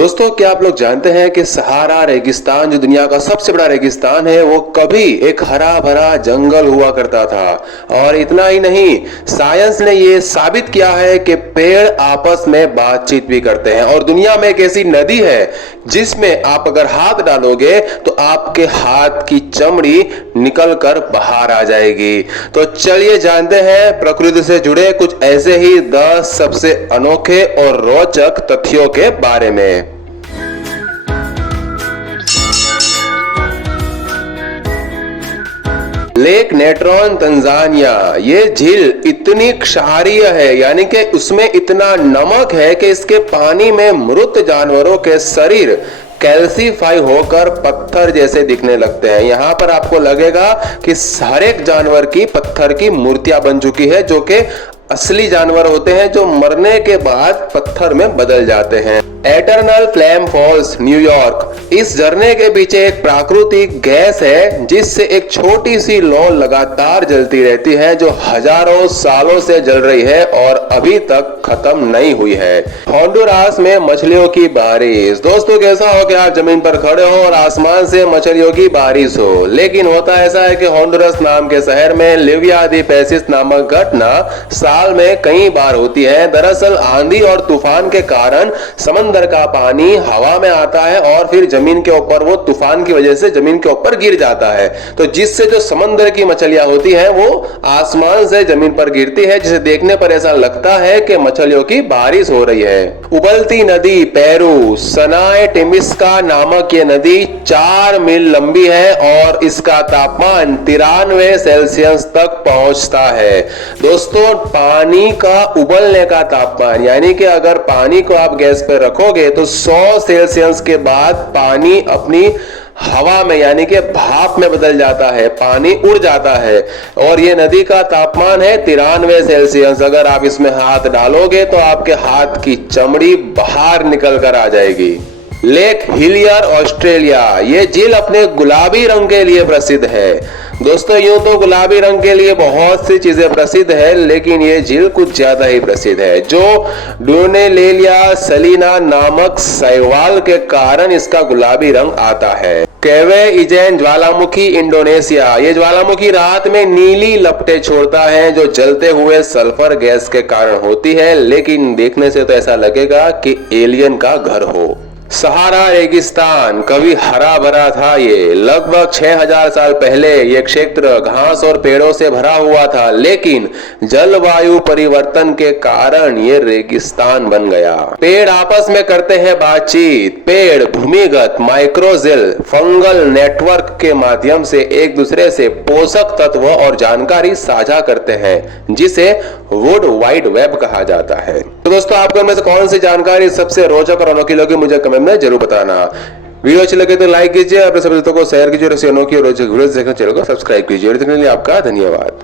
दोस्तों, क्या आप लोग जानते हैं कि सहारा रेगिस्तान जो दुनिया का सबसे बड़ा रेगिस्तान है वो कभी एक हरा भरा जंगल हुआ करता था। और इतना ही नहीं, साइंस ने ये साबित किया है कि पेड़ आपस में बातचीत भी करते हैं। और दुनिया में एक ऐसी नदी है जिसमें आप अगर हाथ डालोगे तो आपके हाथ की चमड़ी निकल कर बाहर आ जाएगी। तो चलिए जानते हैं प्रकृति से जुड़े कुछ ऐसे ही 10 सबसे अनोखे और रोचक तथ्यों के बारे में। लेक नेट्रॉन तंजानिया, ये झील इतनी क्षारीय है, यानी कि उसमें इतना नमक है कि इसके पानी में मृत जानवरों के शरीर कैल्सीफाई होकर पत्थर जैसे दिखने लगते हैं। यहाँ पर आपको लगेगा कि हर एक जानवर की पत्थर की मूर्तियां बन चुकी है, जो कि असली जानवर होते हैं जो मरने के बाद पत्थर में बदल जाते हैं। एटर्नल फ्लेम फॉल्स, न्यूयॉर्क, इस झरने के पीछे एक प्राकृतिक गैस है जिससे एक छोटी सी लौ लगातार जलती रहती है, जो हजारों सालों से जल रही है और अभी तक खत्म नहीं हुई है। होंडुरास में मछलियों की बारिश। दोस्तों, कैसा हो कि आप जमीन पर खड़े हो और आसमान से मछलियों की बारिश हो, लेकिन होता ऐसा है कि होंडुरास नाम के शहर में लिविया दी पेसिस नामक घटना साल में कई बार होती है। दरअसल आंधी और तूफान के कारण समंदर का पानी हवा में आता है और फिर जमीन के ऊपर वो तूफान की वजह से जमीन के ऊपर गिर जाता है, तो जिससे जो समंदर की मछलियां होती हैं वो आसमान से जमीन पर गिरती है, जिसे देखने पर ऐसा लगता है कि मछलियों की बारिश हो रही है। उबलती नदी पेरू, सनाए टिमिस्का नामक ये नदी 4 मील लंबी है और इसका तापमान 93 सेल्सियस तक पहुंचता है। दोस्तों, पानी का उबलने का तापमान, यानी कि अगर पानी को आप गैस पर रखोगे तो 100 सेल्सियस के बाद पानी अपनी हवा में यानी कि भाप में बदल जाता है, पानी उड़ जाता है। और ये नदी का तापमान है 93 सेल्सियस। अगर आप इसमें हाथ डालोगे तो आपके हाथ की चमड़ी बाहर निकल कर आ जाएगी। लेक हिलियर, ऑस्ट्रेलिया, ये झील अपने गुलाबी रंग के लिए प्रसिद्ध है। दोस्तों, यूं तो गुलाबी रंग के लिए बहुत सी चीजें प्रसिद्ध है, लेकिन ये झील कुछ ज्यादा ही प्रसिद्ध है, जो डुनेलेलिया सलीना नामक शैवाल के कारण इसका गुलाबी रंग आता है। केवे इजेन ज्वालामुखी, इंडोनेशिया, ये ज्वालामुखी रात में नीली लपटें छोड़ता है जो जलते हुए सल्फर गैस के कारण होती है, लेकिन देखने से तो ऐसा लगेगा कि एलियन का घर हो। सहारा रेगिस्तान कभी हरा भरा था। ये लगभग 6000 साल पहले ये क्षेत्र घास और पेड़ों से भरा हुआ था, लेकिन जलवायु परिवर्तन के कारण ये रेगिस्तान बन गया। पेड़ आपस में करते हैं बातचीत। पेड़ भूमिगत माइक्रोजेल फंगल नेटवर्क के माध्यम से एक दूसरे से पोषक तत्व और जानकारी साझा करते हैं, जिसे वुड वाइड वेब कहा जाता है। तो दोस्तों, आपको इनमें से कौन सी जानकारी सबसे रोचक और अनोखी लगी, मुझे कमेंट में जरूर बताना। वीडियो अच्छी लगे तो लाइक कीजिए, अपने सभी दोस्तों को शेयर कीजिए और ऐसी अनोखी और रोचक वीडियो देखने चैनल को सब्सक्राइब कीजिए। देखने के लिए आपका धन्यवाद।